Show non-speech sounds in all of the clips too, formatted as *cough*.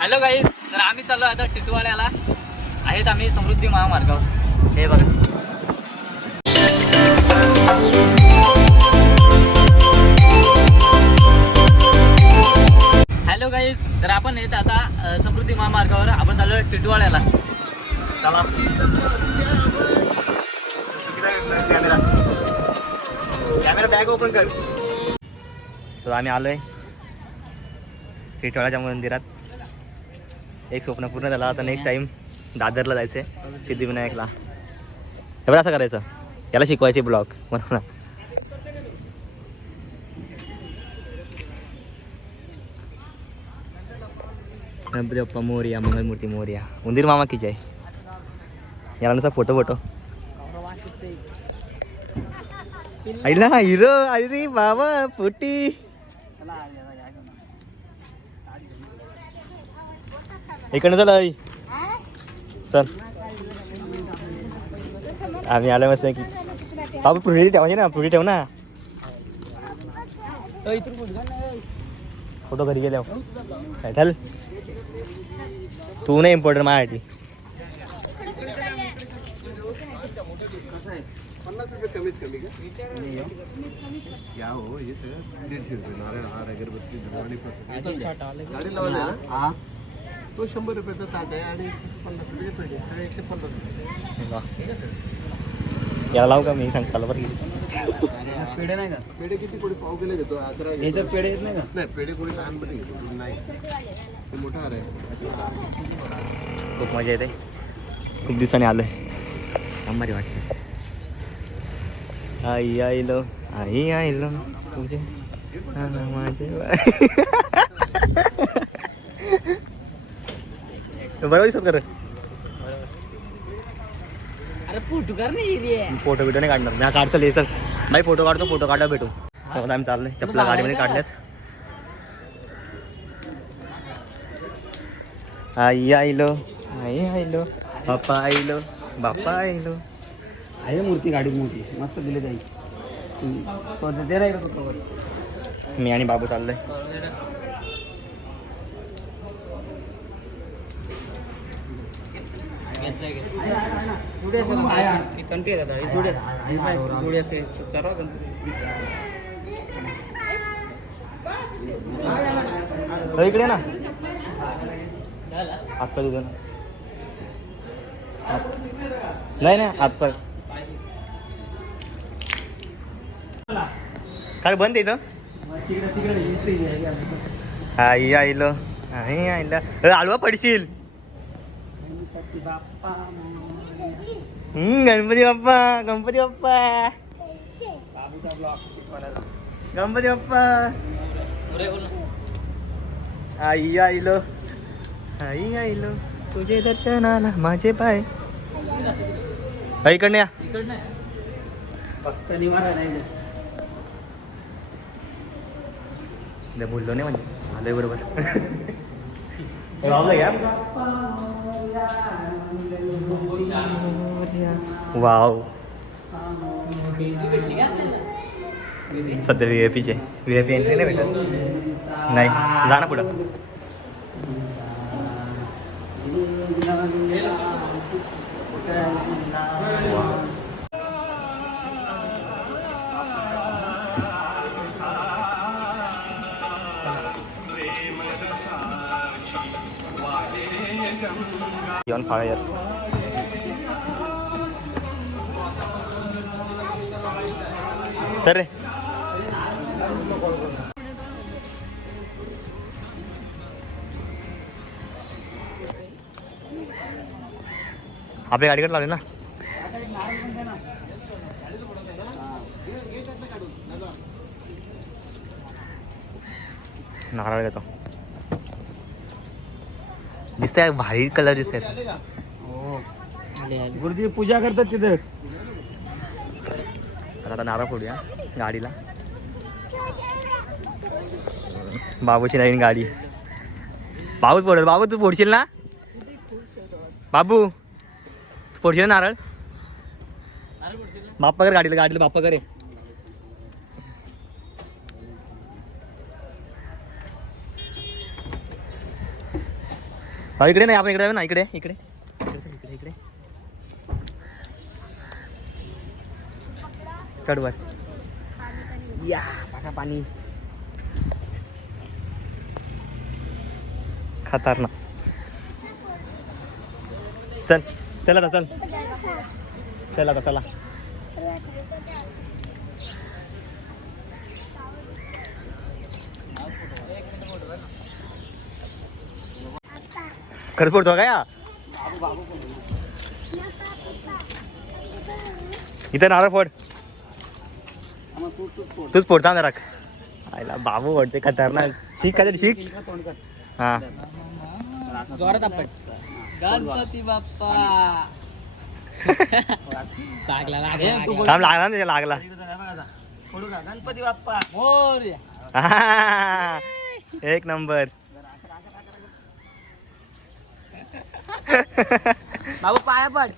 Hello guys तर आम्ही चाललो आता टिटवाड्याला. आहेत आम्ही समृद्धी महामार्गावर. हे बघा. हॅलो गाईज तर आपण येत आता समृद्धी महामार्गावर. आपण चाललो टिटवाड्याला. चला. कॅमेरा बॅग ओपन कर. आम्ही आलोय टिटवाळ्याच्या मंदिरात. एक स्वप्न पूर्ण झाला आता नेक्स्ट टाइम दादरला जायचंय सिद्धिविनायकला हे बरं असं करायचं याला शिकवायचे ब्लॉग म्हणून गणपतीप्पा मोर्या मंगलमूर्ती मोर्या उंदीर मामा किती याला नसा फोटो फोटो आईला हिरो अरे बाबा फुटी इकडनं चल आई. चल. आम्ही आलो मस्त की बाबा पुढे ठेवायचे ना पुढे ठेव ना. फोटो घरी गेल्या काय चल तू नाही इम्पॉर्टंट माझ्यासाठी. पन्नास रुपये कमीत कमी का या हो हे सगळं दीडशे रुपये. नारायण हार अगरबत्ती गाडी लावायला तो शंभर रुपयाचा ताट आहे आणि पन्नास रुपये पेढे आहे. सगळे एकशे पन्नास रुपये. वा. याला लावू का मी? सांग चाल बरं पेढे नाही का? पेढे किती कोणी पाव किलो घेतो? अकरा घेतो. याच्यात पेढे येत नाही का? नाही पेढे कोणी घेतो कोणी नाही ते मोठा हार आहे. खूप मजा येते. खूप दिवसांनी आलोय. आम्हाला वाटतं आई आईलो आई आईलो तुझे. हा ना माझे *laughs* बरोबर दिसत कर. अरे फोटो कर फोटो बिटो नाही काढणार. मी काढ चल ये चल. बाई फोटो काढतो फोटो काढा भेटू. तेव्हा आम्ही चाललोय. चपला गाडीमध्ये काढल्यात. आई आईलो. आई आईलो. बाप्पा आईलो. बाप्पा आईलो. आहे मूर्ती गाडी मोठी. मस्त दिली जाईल. तो दे नाही का इकडे ना. आत्ता तुझं ना. नाही ना आत्ता काय बंद आहे इथं? तिकडे तिकडे आई आईल आई आईला. आलवा पडशील. हम्म, गणपती बाप्पा गणपती बाप्पा बाबूचा ब्लॉग गणपती बाप्पा आई आईलो आई आईलो तुझे दर्शनाला माझे पाय इकडनं या इकडनं फक्त निवारा नाही नाही बोललो नाही म्हणजे आलोय बरोबर या वाव. सध्या व्ही आय पीचे व्ही आय पी एंट्री नाही भेटत? नाही. जा ना पुढं. Yeah. फायर सर रे आपल्या गाडीकडे लावले ना नारळ घेतो दिसतंय भारी कलर दिसतंय. गुरुजी पूजा करतात तिथे. तर आता नारळ फोडूया गाडीला. बाबूची नवीन गाडी. बाबूच फोडत बाबू तू फोडशील ना? बाबू तू फोडशील नारळ? बाप्पा कर गाडीला गाडीला बाप्पा करे. इकडे नाही आपण इकडे ना इकडे इकडे. इकडे इकडे चढ वर. या बघा पाणी. खतरनाक. चल चला चल. चला चला. खरंच पडतो का या? इथं नारळ फोड. तूच फोडता ना राख आयला बाबू वाटते खतरनाक. शिक का शिक. हा. जोरात आपण गणपती बाप्पा लागला. काम लागला ना लागला गणपती बाप्पा एक नंबर. बाबू पाया पड.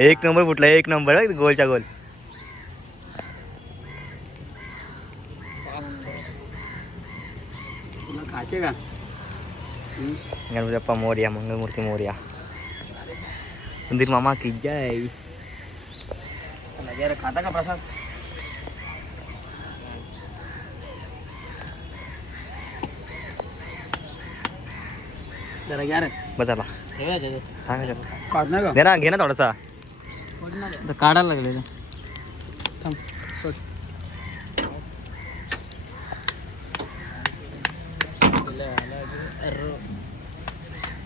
एक नंबर फुटला एक नंबर हं, गोलच्या गोल. तुला खायचे का? गणपती बाप्पा मोर्या मंगलमूर्ती मोर्या. सुधीर मामा की जय. खाता का प्रसाद? जरा घ्या रे. सांगायचं काढ ना दे ना घे ना थोडासा. काढायला लागले थांब सोड.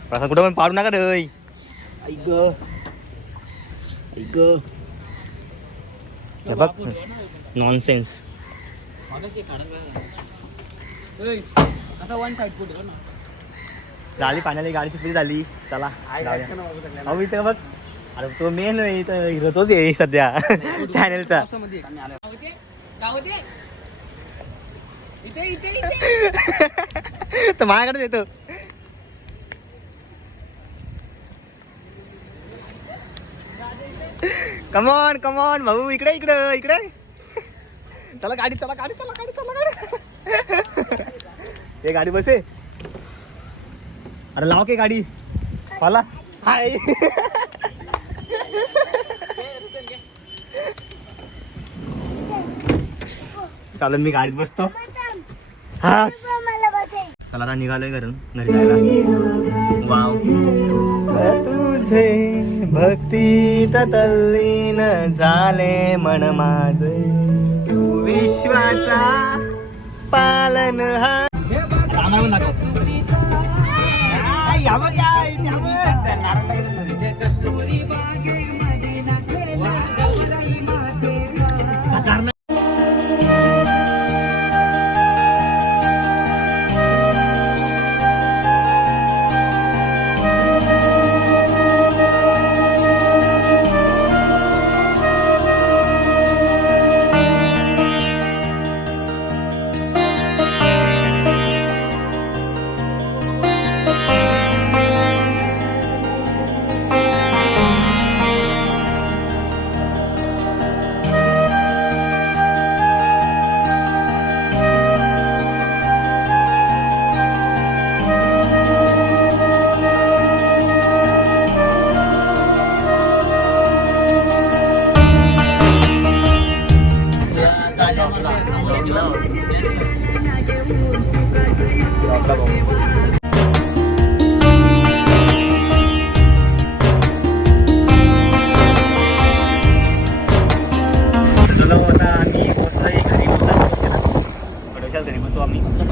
प्रसाद कुठं पण पाडू नका रे ऐक ऐक हे बघ. नॉनसेन्स आता वन साईड पुढे झाली पाण्याची गाडी सुटली झाली. चला. अहो इथं बघ. अरे तो मेन इथं हिरो तोच आहे सध्या. चॅनलचा तर माझ्याकडे येतो. कमॉन कमॉन भाऊ इकडे इकडे इकडे. चला गाडी चला गाडी चला गाडी चला गाडी. हे गाडी बसे अरे लाव के गाडी. मला हाय. चालेल मी गाडीत बसतो. हा. चला आता निघालोय घरून. घरी जायला. वाव. तुझे भक्तीत तल्लीन झाले मन माझ. तू विश्वाचा पालन हा. तुला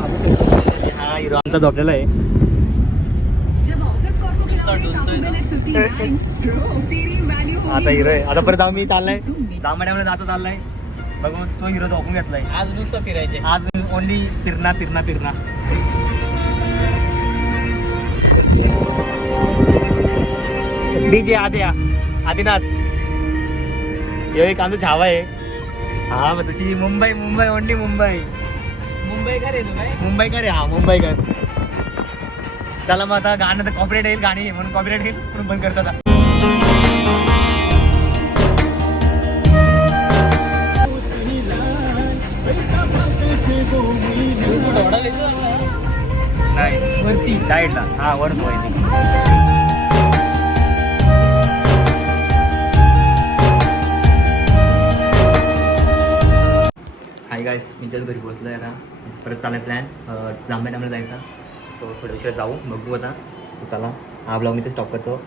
हा हिरो आमचा झोपलेला आहे. जब ऑफिस कॉल को खिलाओगे काबू मिनट 59 ब्रो तेरी वैल्यू होगी आता हिरो आहे. आता परत आम्ही चाललाय. दामड्यामध्ये जातो चाललाय. बघू तो हिरो झोपून घेतलाय. आज नुसतं फिरायचे. आज ओनली फिरना फिरना फिरना. डीजे आद्या आदिनाथ. हे एक आमचं छावा आहे. हा तुझी मुंबई मुंबई ओनली मुंबई. मुंबईकर आहे हा मुंबईकर. चला मग आता गाणं तर कॉपरेट येईल गाणी म्हणून कॉपरेट येईल म्हणून बंद करतो आता? नाही वरती. डाएटला हा वरती. गायस मी जस्ट घरी पोहोचलो आहे आता. परत चालला प्लॅन लांब्या टायमला जायचा. सो थोड्या उशिरा जाऊ. बघू आता. So चला. हा ब्लॉग मी ते स्टॉप करतो.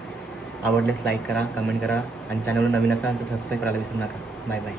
आवडल्यास लाईक करा कमेंट करा. आणि चॅनलवर नवीन असाल तर सबस्क्राईब करायला विसरू नका. Bye bye